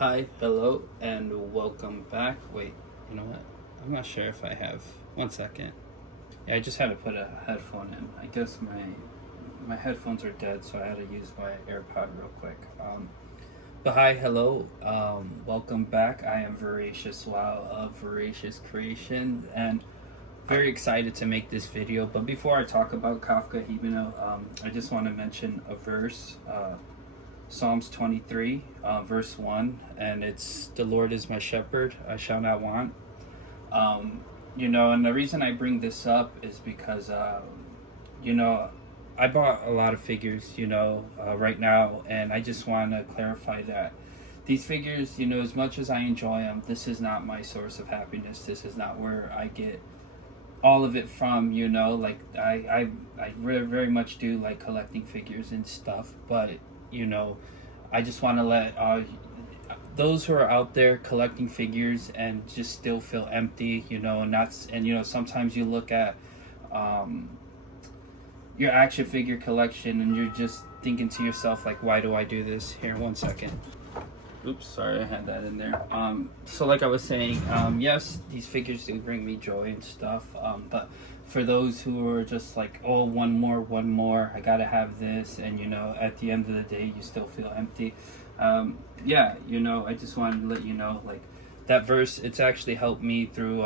Hi, hello, and welcome back. Wait, you know what? I'm not sure if I have. 1 second. Yeah, I just had to put a headphone in. I guess my headphones are dead, so I had to use my AirPod real quick. But hi, hello, welcome back. I am Voracious Wow of Voracious Creation, and very excited to make this video. But before I talk about Kafka Hibino, I just want to mention a verse. Psalms 23, verse 1, and it's, "The Lord is my shepherd, I shall not want." And the reason I bring this up is because, you know, I bought a lot of figures, right now, and I just want to clarify that these figures, as much as I enjoy them, this is not my source of happiness. This is not where I get all of it from, like I very much do like collecting figures and stuff, but I just want to let those who are out there collecting figures and just still feel empty, and sometimes you look at your action figure collection and you're just thinking to yourself, like, why do I do this? Here, 1 second. Oops, sorry, I had that in there. So like I was saying, yes, these figures do bring me joy and stuff, but for those who are just like, oh, one more, I gotta have this, and at the end of the day, you still feel empty. I just wanted to let you know, like, that verse, it's actually helped me through,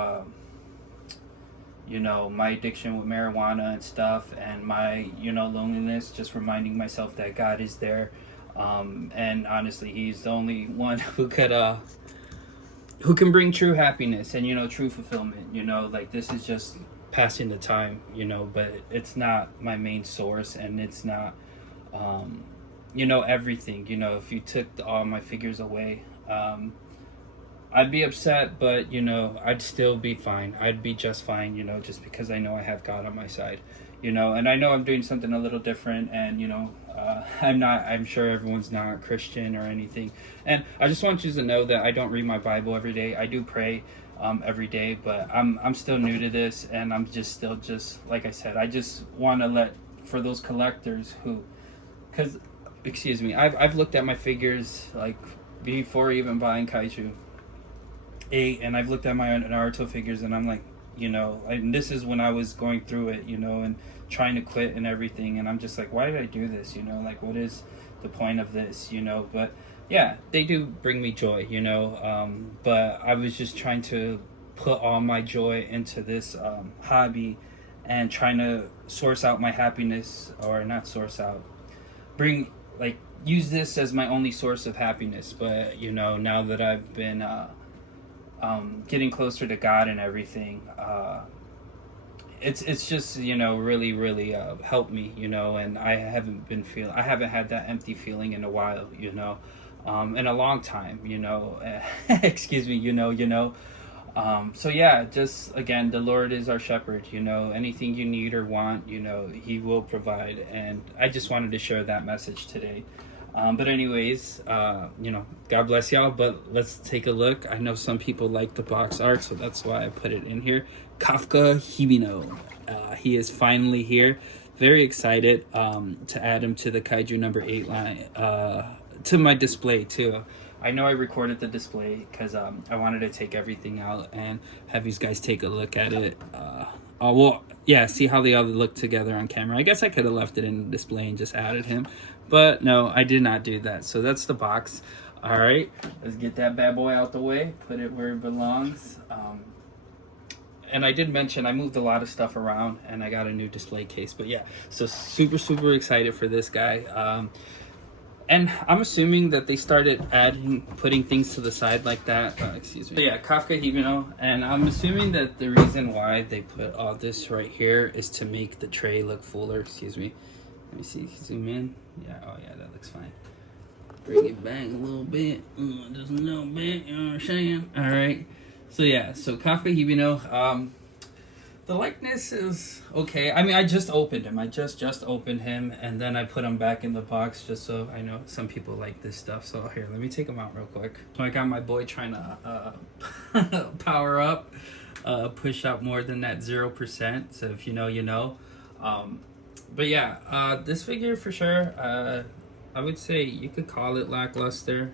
my addiction with marijuana and stuff, and my, loneliness, just reminding myself that God is there. And honestly, he's the only one who can bring true happiness and true fulfillment. Like, this is just passing the time, but it's not my main source, and it's not everything. If you took all my figures away, I'd be upset, but I'd still be fine. I'd be just fine, just because I know I have God on my side, and I know I'm doing something a little different, and I'm sure everyone's not Christian or anything, and I just want you to know that I don't read my Bible every day. I do pray every day, but I'm still new to this, and I'm just like I said, I just want to let, for those collectors who, because excuse me, I've looked at my figures like before even buying Kaiju 8, and I've looked at my Naruto figures, and I'm like, and this is when I was going through it, and trying to quit and everything, and I'm just like, why did I do this? Like, what is the point of this? But yeah, they do bring me joy, but I was just trying to put all my joy into this hobby, and trying to source out my happiness, or not source out, use this as my only source of happiness. But now that I've been getting closer to God and everything, it's just really helped me, and I haven't had that empty feeling in a while, in a long time, excuse me, so yeah, just again, the Lord is our shepherd. Anything you need or want, he will provide, and I just wanted to share that message today. But anyways, God bless y'all, but let's take a look. I know some people like the box art, so that's why I put it in here. Kafka Hibino. He is finally here. Very excited to add him to the Kaiju number 8 line, to my display too. I know I recorded the display because I wanted to take everything out and have you guys take a look at it. See how they all look together on camera. I guess I could have left it in the display and just added him, but no, I did not do that. So that's the box. All right, let's get that bad boy out the way, put it where it belongs. And I did mention I moved a lot of stuff around, and I got a new display case. But yeah, so super excited for this guy. And I'm assuming that they started putting things to the side like that. Excuse me. But yeah, Kafka Hibino. And I'm assuming that the reason why they put all this right here is to make the tray look fuller. Excuse me. Let me see. Zoom in. Yeah. Oh yeah, that looks fine. Bring it back a little bit. Just a little bit. You know what I'm saying? All right. So yeah. So Kafka Hibino. The likeness is okay. I mean, I just opened him. I just opened him, and then I put him back in the box just so I know some people like this stuff. So here, let me take him out real quick. So I got my boy trying to power up, push up more than that 0%. So if you know, you know. But yeah, this figure for sure, I would say you could call it lackluster.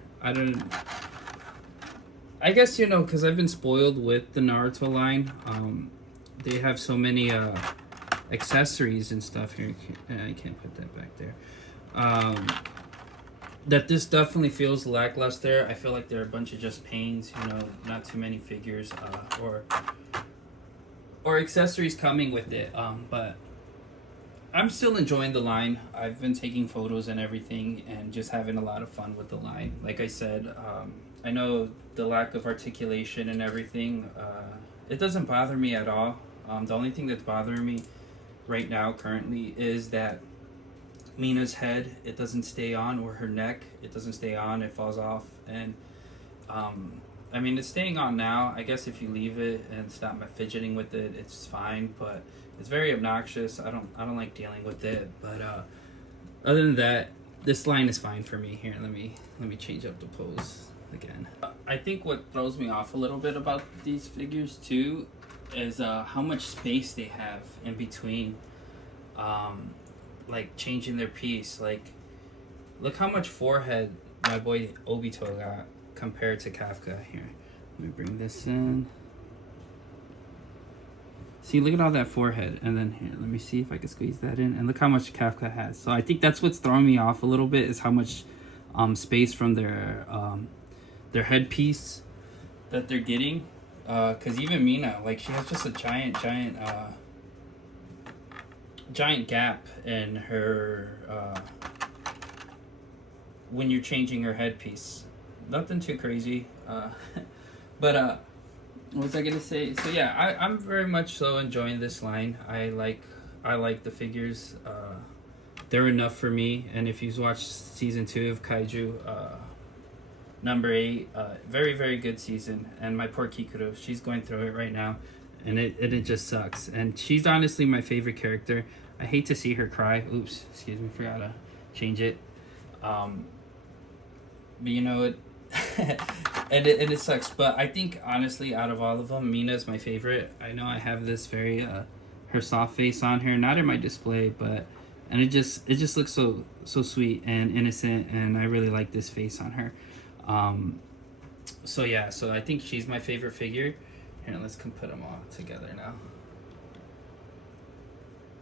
I guess, you know, because I've been spoiled with the Naruto line. They have so many accessories and stuff here. I can't put that back there. That this definitely feels lackluster. I feel like there are a bunch of just pains, you know, not too many figures or accessories coming with it. But I'm still enjoying the line. I've been taking photos and everything and just having a lot of fun with the line. Like I said, I know the lack of articulation and everything, it doesn't bother me at all. The only thing that's bothering me right now currently is that Mina's head, it doesn't stay on, or her neck, it doesn't stay on, it falls off. And I mean, it's staying on now. I guess if you leave it and stop fidgeting with it, it's fine, but it's very obnoxious. I don't like dealing with it. But other than that, this line is fine for me. Here, let me change up the pose again. I think what throws me off a little bit about these figures too is how much space they have in between, like changing their piece. Like, look how much forehead my boy Obito got compared to Kafka. Here, let me bring this in. See, look at all that forehead, and then here, let me see if I can squeeze that in, and look how much Kafka has. So I think that's what's throwing me off a little bit, is how much space from their headpiece that they're getting. Because even Mina, like, she has just a giant gap in her when you're changing her headpiece. Nothing too crazy, but what was I gonna say? So yeah, I'm very much so enjoying this line. I like the figures. They're enough for me. And if you've watched season 2 of Kaiju, number 8, very, very good season. And my poor Kikuro, she's going through it right now, and it just sucks. And she's honestly my favorite character. I hate to see her cry. Oops, excuse me, forgot to change it. But you know it. and it sucks, but I think honestly, out of all of them, Mina's my favorite. I know I have this very her soft face on here, not in my display, but and it just looks so sweet and innocent, and I really like this face on her. So yeah, so I think she's my favorite figure. Here, let's put them all together now.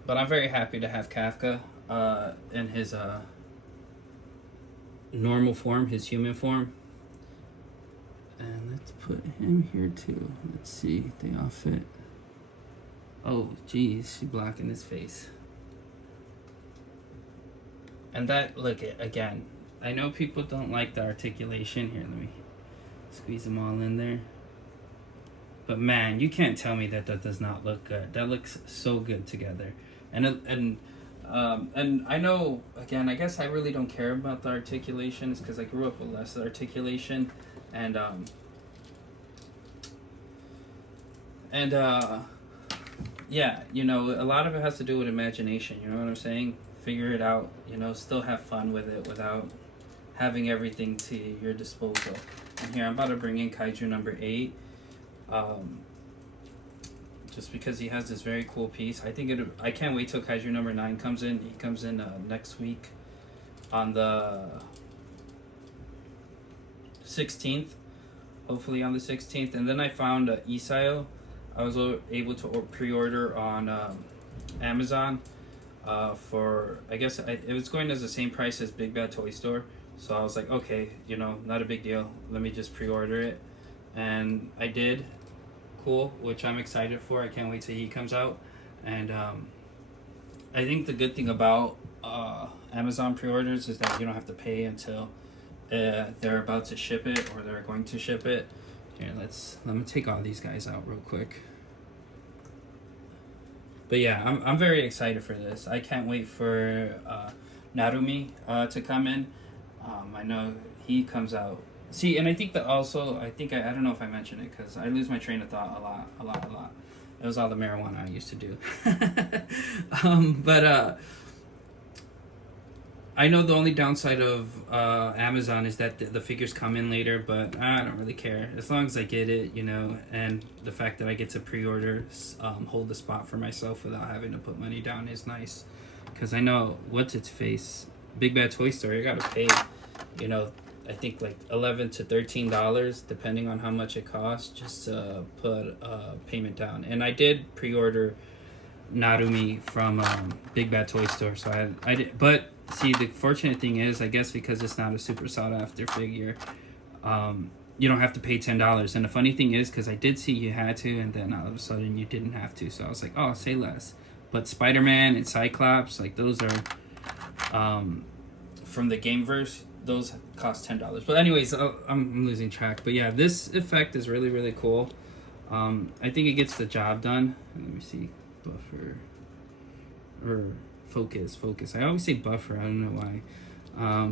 But I'm very happy to have Kafka in his normal form, his human form. And let's put him here too. Let's see, they all fit. Oh, geez, she's blocking his face. And that, look, again, I know people don't like the articulation. Here, let me squeeze them all in there. But man, you can't tell me that does not look good. That looks so good together. And I know, again, I guess I really don't care about the articulation. It's because I grew up with less articulation. And yeah, you know, a lot of it has to do with imagination, you know what I'm saying? Figure it out, you know, still have fun with it without having everything to your disposal. And here, I'm about to bring in Kaiju number 8, just because he has this very cool piece. I can't wait till Kaiju number 9 comes in. He comes in next week on the 16th, hopefully on the 16th. And then I found Isayo. I was able to pre-order on Amazon for, I guess it was going as the same price as Big Bad Toy Store. So I was like, okay, you know, not a big deal. Let me just pre-order it. And I did. Cool, which I'm excited for. I can't wait till he comes out. And I think the good thing about Amazon pre-orders is that you don't have to pay until they're about to ship it, or they're going to ship it. Here, let me take all these guys out real quick. But yeah, I'm very excited for this. I can't wait for Narumi to come in. I know he comes out. See, and I think that also, I don't know if I mentioned it, because I lose my train of thought a lot. It was all the marijuana I used to do. But I know the only downside of Amazon is that the figures come in later, but I don't really care. As long as I get it, you know, and the fact that I get to pre-order, hold the spot for myself without having to put money down is nice. Because I know, what's its face? Big Bad Toy Store, you gotta pay, you know, I think like $11 to $13, depending on how much it costs, just to put a payment down. And I did pre-order Narumi from Big Bad Toy Store, so I did. But see, the fortunate thing is, I guess because it's not a super sought after figure, you don't have to pay $10. And the funny thing is, because I did see you had to, and then all of a sudden you didn't have to, so I was like, oh, say less. But Spider-Man and Cyclops, like those are from the Gameverse, those cost $10. But anyways, I'm losing track. But yeah, this effect is really, really cool. I think it gets the job done. Let me see, buffer or focus. I always say buffer. I don't know why.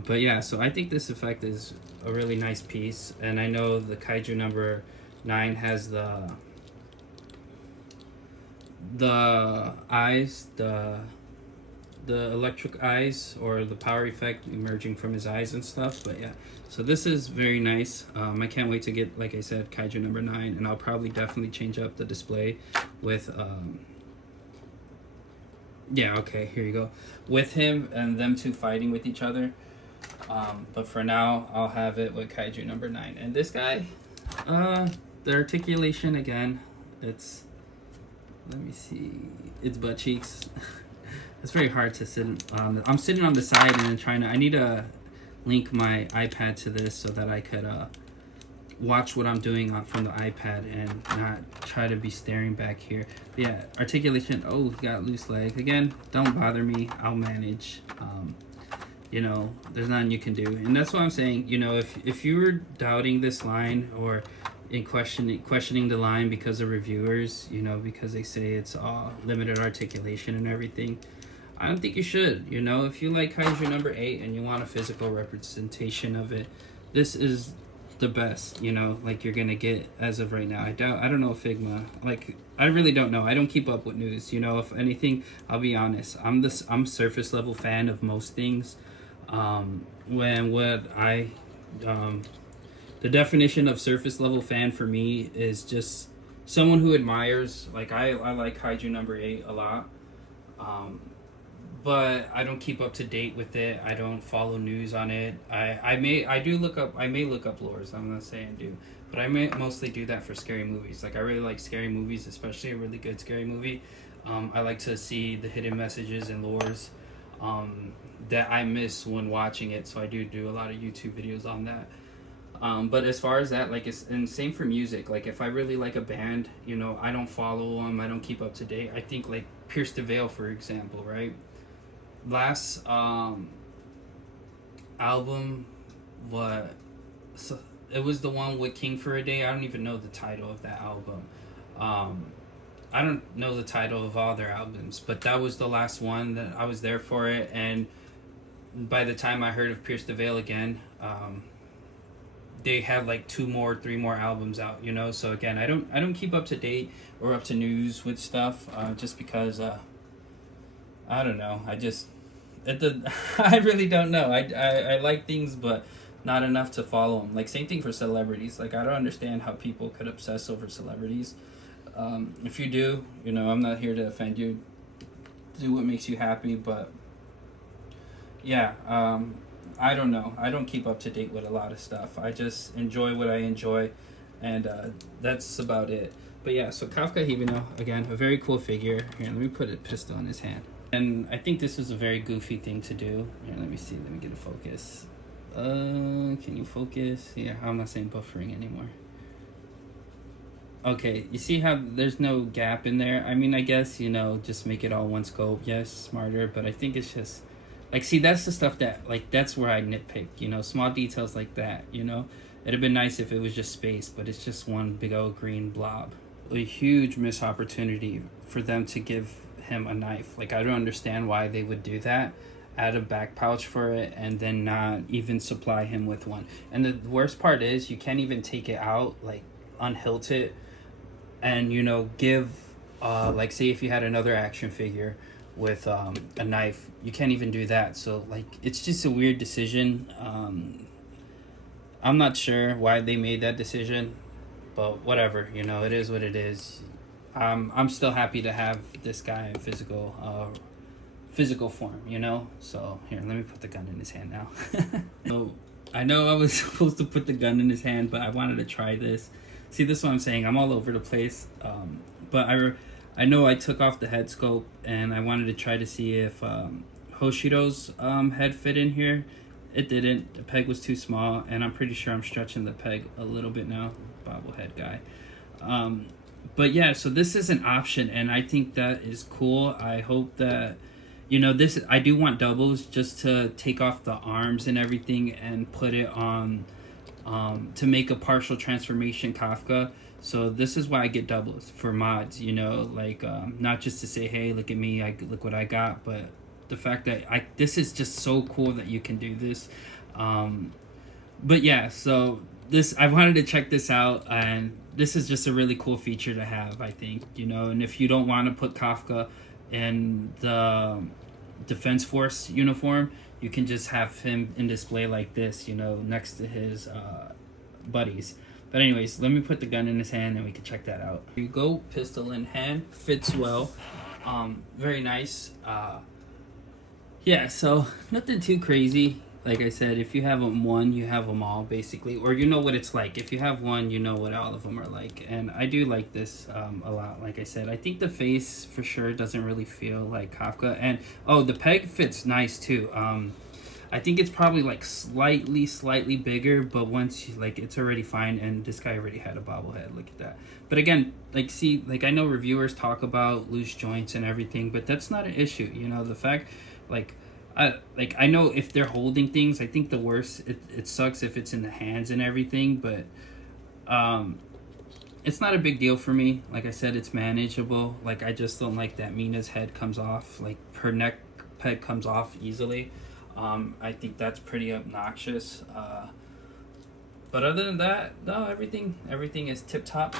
But yeah, so I think this effect is a really nice piece, and I know the Kaiju number 9 has the eyes, the electric eyes, or the power effect emerging from his eyes and stuff. But yeah, so this is very nice. I can't wait to get, like I said, Kaiju number 9, and I'll probably definitely change up the display with yeah, okay, here you go, with him and them two fighting with each other. But for now, I'll have it with Kaiju number 9. And this guy, the articulation again, it's, let me see, it's butt cheeks. It's very hard to sit on. I'm sitting on the side and then trying to, I need to link my iPad to this so that I could watch what I'm doing from the iPad and not try to be staring back here. But yeah, articulation, oh, got loose leg. Again, don't bother me, I'll manage. You know, there's nothing you can do. And that's what I'm saying, you know, if you were doubting this line or in questioning the line because of reviewers, you know, because they say it's limited articulation and everything, I don't think you should. You know, if you like Kaiju number 8 and you want a physical representation of it, this is the best, you know, like you're gonna get as of right now. I don't know Figma, like I really don't know. I don't keep up with news, you know. If anything, I'll be honest, I'm surface level fan of most things. The definition of surface level fan for me is just someone who admires, like I like Kaiju number 8 a lot, but I don't keep up to date with it. I don't follow news on it. I may look up lores. I'm not saying do, but I may mostly do that for scary movies. Like I really like scary movies, especially a really good scary movie. I like to see the hidden messages and lores that I miss when watching it. So I do a lot of YouTube videos on that. But as far as that, like, and same for music. Like if I really like a band, you know, I don't follow them. I don't keep up to date. I think like Pierce the Veil, for example, right? Last album, so it was the one with King for a Day. I don't even know the title of that album. I don't know the title of all their albums, but that was the last one that I was there for it. And by the time I heard of Pierce the Veil again, they had like 2 more, 3 more albums out, you know. So again, I don't keep up to date or up to news with stuff, just because I don't know. I really don't know. I like things, but not enough to follow them. Like same thing for celebrities. Like I don't understand how people could obsess over celebrities. If you do, you know, I'm not here to offend you. Do what makes you happy, but yeah, I don't know. I don't keep up to date with a lot of stuff. I just enjoy what I enjoy, and that's about it. But yeah, so Kafka Hibino, again, a very cool figure. Here, let me put a pistol in his hand. And I think this is a very goofy thing to do. Here, let me see. Let me get a focus. Can you focus? Yeah, I'm not saying buffering anymore. Okay, you see how there's no gap in there? I mean, I guess, you know, just make it all one scope. Yes, smarter, but I think it's just... Like, see, that's the stuff that, like, that's where I nitpick, you know, small details like that, you know? It'd have been nice if it was just space, but it's just one big old green blob. A huge missed opportunity for them to give him a knife. Like, I don't understand why they would do that, add a back pouch for it, and then not even supply him with one. And the worst part is, you can't even take it out, like, unhilt it, and, you know, give, like, say if you had another action figure with a knife, you can't even do that. So like it's just a weird decision. I'm not sure why they made that decision, but whatever, you know, it is what it is. I'm still happy to have this guy in physical form, you know. So here, let me put the gun in his hand now. So I know I was supposed to put the gun in his hand, but I wanted to try this. See, this is what I'm saying. I'm all over the place. But I know I took off the head scope, and I wanted to try to see if Hoshido's head fit in here. It didn't. The peg was too small, and I'm pretty sure I'm stretching the peg a little bit now. Bobblehead guy. But yeah, so this is an option, and I think that is cool. I hope that, you know, this, I do want doubles just to take off the arms and everything and put it on, to make a partial transformation Kafka. So this is why I get doubles for mods, you know, like, not just to say, hey, look at me, look what I got, but the fact that this is just so cool that you can do this. But yeah, so I wanted to check this out, and this is just a really cool feature to have, I think, you know. And if you don't want to put Kafka in the Defense Force uniform, you can just have him in display like this, you know, next to his buddies. But anyways, let me put the gun in his hand and we can check that out. Here you go, pistol in hand, fits well, very nice. Yeah, so nothing too crazy. Like I said, if you have one, you have them all, basically. Or you know what it's like. If you have one, you know what all of them are like. And I do like this a lot, like I said. I think the face, for sure, doesn't really feel like Kafka. And, oh, the peg fits nice, too. I think it's probably, like, slightly bigger. But once, like, it's already fine. And this guy already had a bobblehead. Look at that. But, again, like, see, like, I know reviewers talk about loose joints and everything. But that's not an issue, you know. The fact, like... I know if they're holding things, I think the worst, it sucks if it's in the hands and everything, but it's not a big deal for me. Like I said, it's manageable. Like, I just don't like that Mina's head comes off, like her neck peg comes off easily. I think that's pretty obnoxious. But other than that, no, everything is tip top,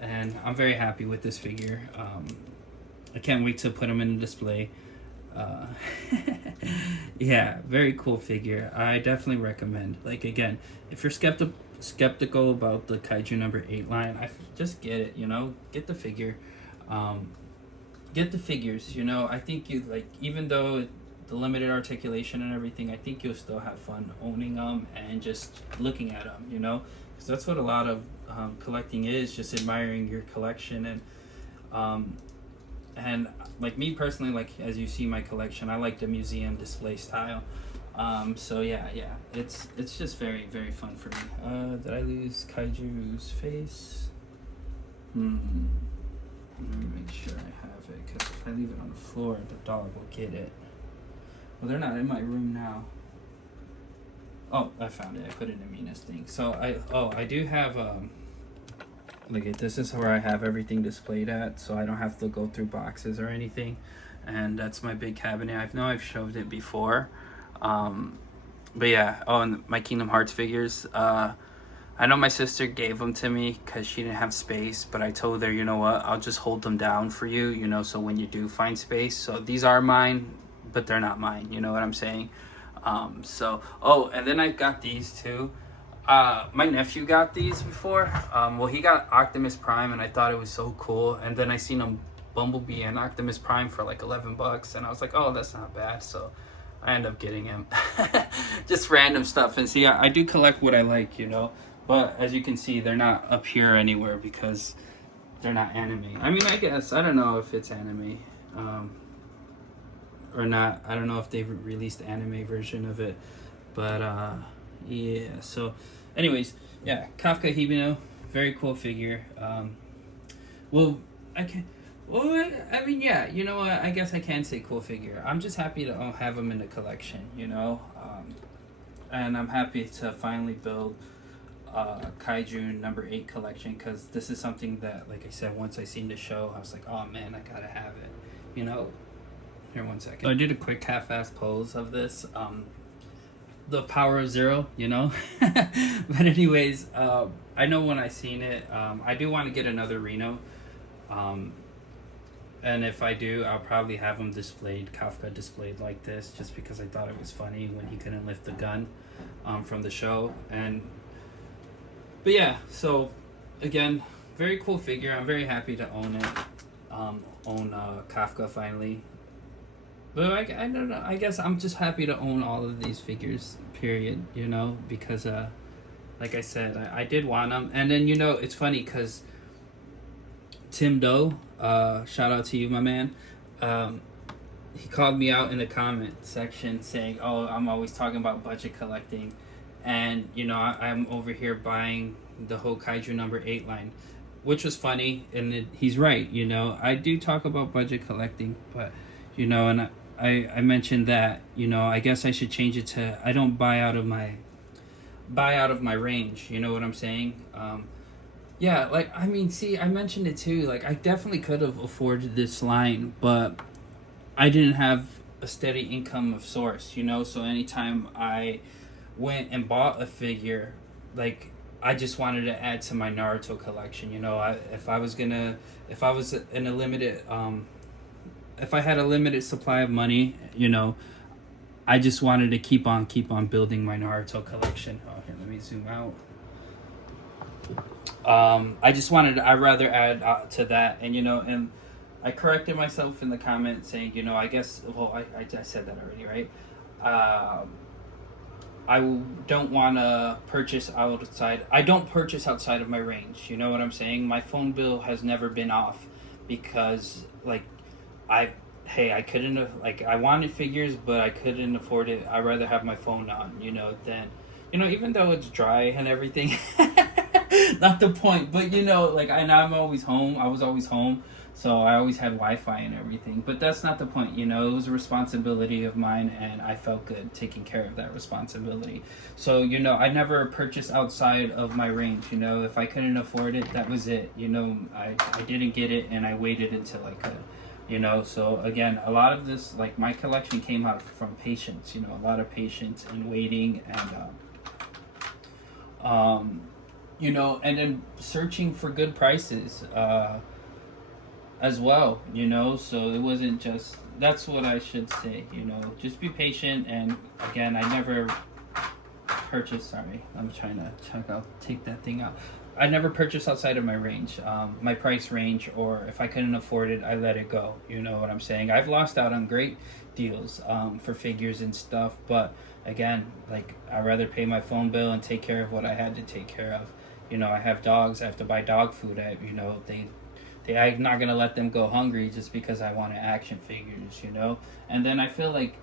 and I'm very happy with this figure. I can't wait to put him in the display. Yeah, very cool figure. I definitely recommend. Like, again, if you're skeptical about the Kaiju number 8 line, just get it, you know, get the figure. Get the figures, you know. I think you, like, even though the limited articulation and everything, I think you'll still have fun owning them and just looking at them, you know, because that's what a lot of collecting is, just admiring your collection. And like me personally, like, as you see my collection, I like the museum display style. So yeah, it's just very, very fun for me. Did I lose Kaiju's face? Let me make sure I have it, because if I leave it on the floor, the dog will get it. Well, they're not in my room now. Oh, I found it. I put it in Mina's thing. So I do have look at this, is where I have everything displayed at, so I don't have to go through boxes or anything. And that's my big cabinet. I know I've shoved it before. But yeah, oh, and my Kingdom Hearts figures. I know my sister gave them to me because she didn't have space, but I told her, you know what, I'll just hold them down for you, you know, so when you do find space. So these are mine, but they're not mine, you know what I'm saying? Oh, and then I got these too. My nephew got these before. Well, he got Optimus Prime, and I thought it was so cool. And then I seen him Bumblebee and Optimus Prime for like $11, and I was like, oh, that's not bad. So I ended up getting him. Just random stuff. And see, I do collect what I like, you know. But as you can see, they're not up here anywhere because they're not anime. I mean, I guess, I don't know if it's anime or not. I don't know if they've released the anime version of it. But yeah, so anyways, yeah, Kafka Hibino, very cool figure. Well, I mean, yeah, you know what, I guess I can say cool figure. I'm just happy to have him in the collection, you know, and I'm happy to finally build Kaiju number 8 collection, because this is something that, like I said, once I seen the show, I was like, oh man, I gotta have it, you know. Here, 1 second. So I did a quick half-ass pose of this. The power of zero, you know. But anyways, I know when I seen it, I do want to get another Reno, and if I do, I'll probably have him displayed, Kafka displayed like this, just because I thought it was funny when he couldn't lift the gun from the show. But yeah, so again, very cool figure. I'm very happy to own it, own Kafka finally. But I don't know, I guess I'm just happy to own all of these figures, period, you know, because like I said, I did want them. And then, you know, it's funny because Tim Doe, shout out to you, my man. He called me out in the comment section saying, "Oh, I'm always talking about budget collecting," and you know, I'm over here buying the whole Kaiju number 8 line, which was funny, and he's right. You know, I do talk about budget collecting, but you know, and I mentioned that, you know, I guess I should change it to I don't buy out of my range. You know what I'm saying? Yeah, like I mean, see, I mentioned it too. Like I definitely could have afforded this line, but I didn't have a steady income of source, you know. So anytime I went and bought a figure, like I just wanted to add to my Naruto collection, you know. If I was in a limited, if I had a limited supply of money, you know, I just wanted to keep on building my Naruto collection. Oh, here, let me zoom out. I'd rather add to that, and you know, and I corrected myself in the comment saying, you know, I guess, well, I said that already, right? I don't want to purchase outside. I don't purchase outside of my range. You know what I'm saying? My phone bill has never been off because, like, I couldn't have, like, I wanted figures, but I couldn't afford it. I'd rather have my phone on, you know, than, you know, even though it's dry and everything. Not the point, but you know, like I'm always home. I was always home, so I always had Wi-Fi and everything. But that's not the point, you know. It was a responsibility of mine, and I felt good taking care of that responsibility. So you know, I never purchased outside of my range. You know, if I couldn't afford it, that was it. You know, I didn't get it, and I waited until I could. You know, so again, a lot of this, like my collection, came out from patience. You know, a lot of patience and waiting, and you know, and then searching for good prices as well, you know. So it wasn't just, that's what I should say, you know, just be patient. And again, I never purchased, sorry, I'm trying to take that thing out. I never purchased outside of my range, my price range, or if I couldn't afford it, I let it go. You know what I'm saying? I've lost out on great deals for figures and stuff, but again, like I'd rather pay my phone bill and take care of what I had to take care of. You know, I have dogs. I have to buy dog food. You know, I'm not gonna let them go hungry just because I wanted action figures. You know, and then I feel like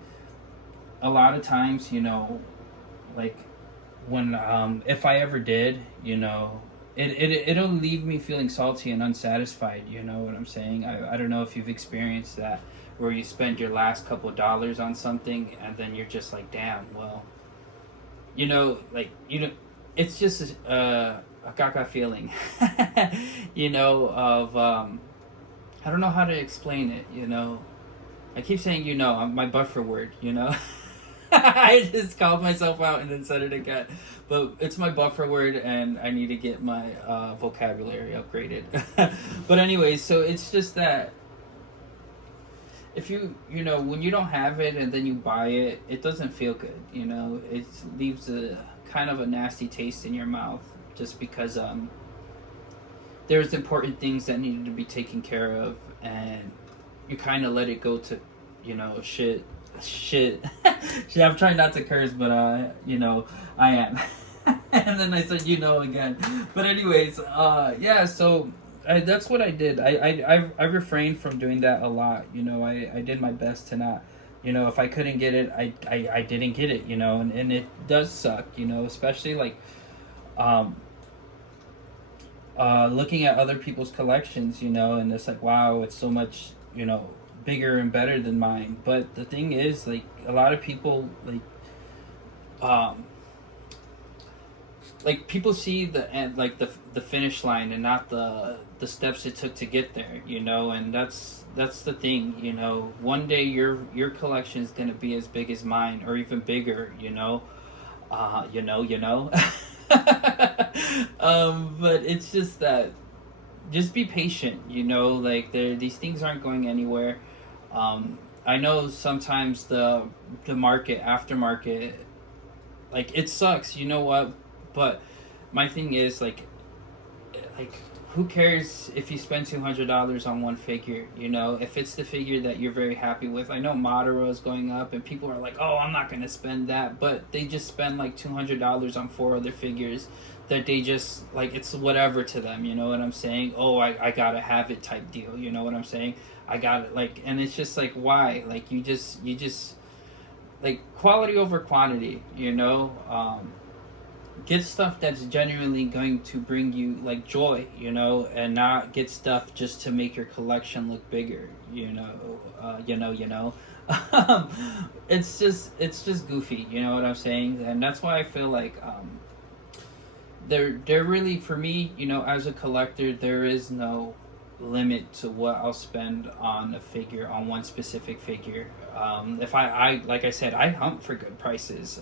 a lot of times, you know, like when if I ever did, you know, it'll leave me feeling salty and unsatisfied. You know what I'm saying? I don't know if you've experienced that, where you spend your last couple of dollars on something and then you're just like, damn, well, you know, like, you know, it's just a gaga feeling, you know, of, I don't know how to explain it, you know. I keep saying, you know, my buffer word, you know. I just called myself out and then said it again. But it's my buffer word, and I need to get my vocabulary upgraded. But anyways, so it's just that if you know, when you don't have it and then you buy it, it doesn't feel good, you know. It leaves a kind of a nasty taste in your mouth, just because there's important things that needed to be taken care of, and you kind of let it go to, you know, shit. I'm trying not to curse, but you know, I am. And then I said, you know, again. But anyways, yeah, so that's what I did. I refrained from doing that a lot. You know, I did my best to not, you know, if I couldn't get it, I didn't get it, you know. And it does suck, you know, especially like looking at other people's collections, you know, and it's like, wow, it's so much, you know, bigger and better than mine. But the thing is, like, a lot of people, like people see the end, like the finish line, and not the steps it took to get there, you know. And that's the thing, you know. One day your collection is gonna be as big as mine, or even bigger, you know. You know. But it's just that, just be patient, you know. Like, these things aren't going anywhere. I know sometimes the market, aftermarket, like, it sucks, you know what? But my thing is, like who cares if you spend $200 on one figure? You know, if it's the figure that you're very happy with. I know Madara is going up, and people are like, "Oh, I'm not gonna spend that," but they just spend like $200 on 4 other figures that they just like. It's whatever to them. You know what I'm saying? Oh, I gotta have it type deal. You know what I'm saying? I got it like, and it's just like, why? Like you just like quality over quantity. You know. Get stuff that's genuinely going to bring you like joy, you know, and not get stuff just to make your collection look bigger, you know. It's just goofy, you know what I'm saying? And that's why I feel like they're really, for me, you know, as a collector, there is no limit to what I'll spend on a figure, on one specific figure. If I like I said, I hunt for good prices.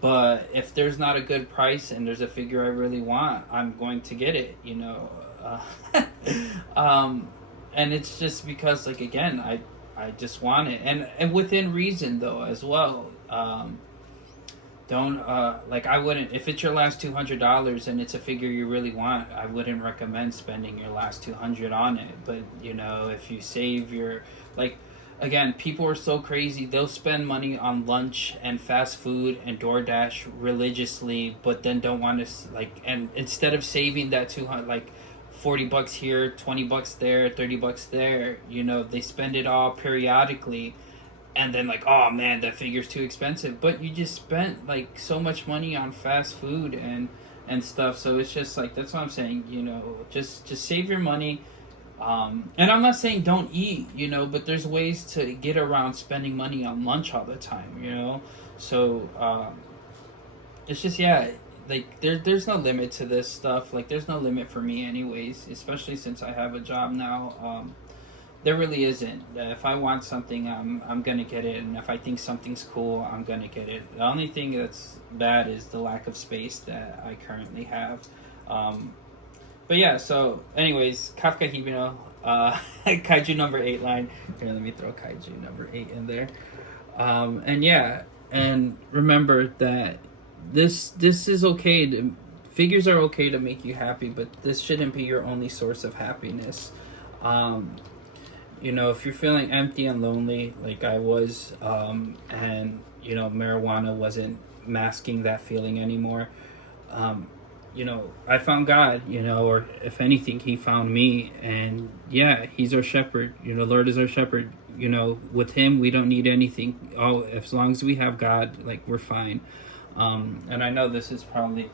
But if there's not a good price and there's a figure I really want, I'm going to get it, you know. And it's just because, like, again, I just want it. And within reason, though, as well. Don't, like, I wouldn't, if it's your last $200 and it's a figure you really want, I wouldn't recommend spending your last $200 on it. But, you know, if you save your, like, again, people are so crazy. They'll spend money on lunch and fast food and DoorDash religiously, but then don't want to, like, and instead of saving that 200, like, $40 here, $20 there, $30 there, you know, they spend it all periodically, and then like, oh man, that figure's too expensive. But you just spent like so much money on fast food and stuff. So it's just like, that's what I'm saying, you know, just save your money. And I'm not saying don't eat, you know, but there's ways to get around spending money on lunch all the time, you know. So it's just, yeah, like there's no limit to this stuff. Like there's no limit for me anyways, especially since I have a job now. There really isn't. If I want something, I'm gonna get it, and if I think something's cool, I'm gonna get it. The only thing that's bad is the lack of space that I currently have. But yeah, so anyways, Kafka Hibino, Kaiju number 8 line. Here, let me throw Kaiju number 8 in there. And yeah, and remember that this is okay to, figures are okay to make you happy, but this shouldn't be your only source of happiness. You know, if you're feeling empty and lonely like I was, and you know, marijuana wasn't masking that feeling anymore, you know, I found God, you know, or if anything, he found me. And yeah, he's our shepherd, you know, Lord is our shepherd, you know, with him, we don't need anything. Oh, as long as we have God, like, we're fine. And I know this is probably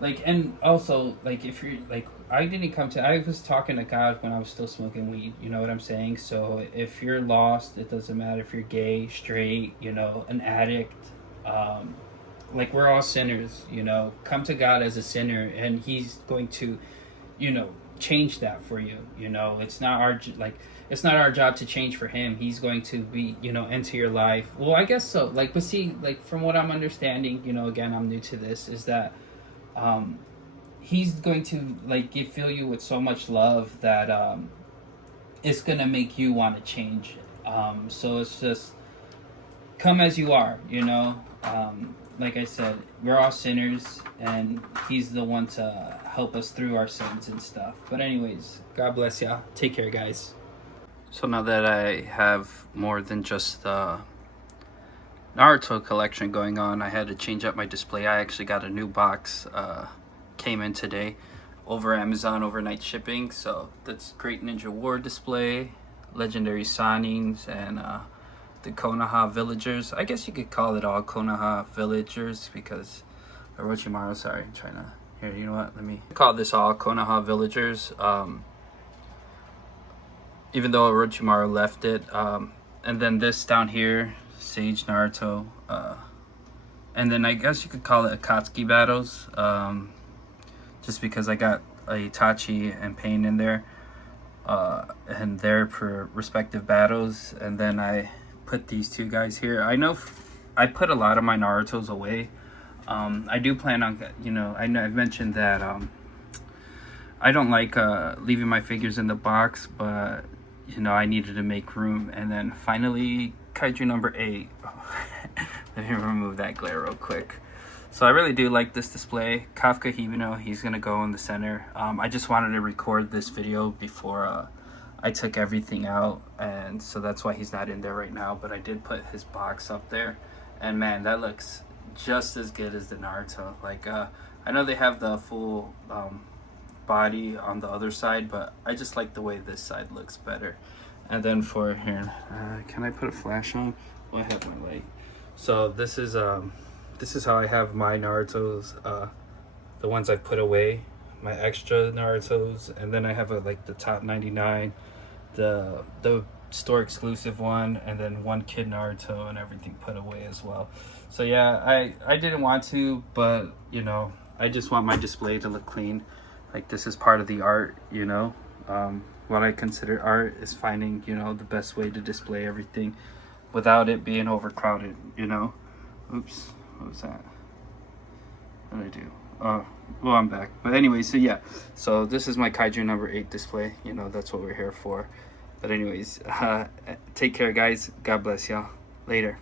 like, and also like, if you're like, I was talking to God when I was still smoking weed, you know what I'm saying? So if you're lost, it doesn't matter if you're gay, straight, you know, an addict, like, we're all sinners, you know. Come to God as a sinner, and he's going to, you know, change that for you, you know. It's not our job to change for him. He's going to be, you know, enter your life. Well, I guess so. Like, but see, like, from what I'm understanding, you know, again, I'm new to this, is that he's going to, like, fill you with so much love that it's going to make you want to change. So it's just, come as you are, you know. Like I said, we're all sinners, and he's the one to help us through our sins and stuff. But anyways, God bless y'all. Take care, guys. So now that I have more than just the Naruto collection going on, I had to change up my display. I actually got a new box, came in today over Amazon overnight shipping. So that's Great Ninja War display, Legendary Signings, and the Konoha Villagers. I guess you could call it all Konoha Villagers because Orochimaru, sorry, I'm trying to, here, you know what, let me call this all Konoha Villagers, even though Orochimaru left it. And then this down here, Sage Naruto, and then I guess you could call it Akatsuki battles, just because I got a Itachi and Pain in there, and their respective battles. And then I put these two guys here. I know I put a lot of my Narutos away. I do plan on, you know, I know I've mentioned that I don't like leaving my figures in the box, but you know, I needed to make room. And then finally, Kaiju number 8. Let me remove that glare real quick. So I really do like this display. Kafka Hibino, he's gonna go in the center. I just wanted to record this video before I took everything out, and so that's why he's not in there right now, but I did put his box up there, and man, that looks just as good as the Naruto. Like I know they have the full body on the other side, but I just like the way this side looks better. And then for here, can I put a flash on? Well, I have my light. So this is how I have my Narutos, the ones I put away, my extra Narutos, and then I have like the top 99, the store exclusive one, and then one kid Naruto and everything put away as well. So yeah, I didn't want to, but you know, I just want my display to look clean. Like this is part of the art, you know. What I consider art is finding, you know, the best way to display everything without it being overcrowded, you know. Oops, what was that? What did I do? Well, I'm back. But anyway, so yeah, so this is my Kaiju number 8 display. You know, that's what we're here for. But anyways, take care, guys. God bless y'all. Later.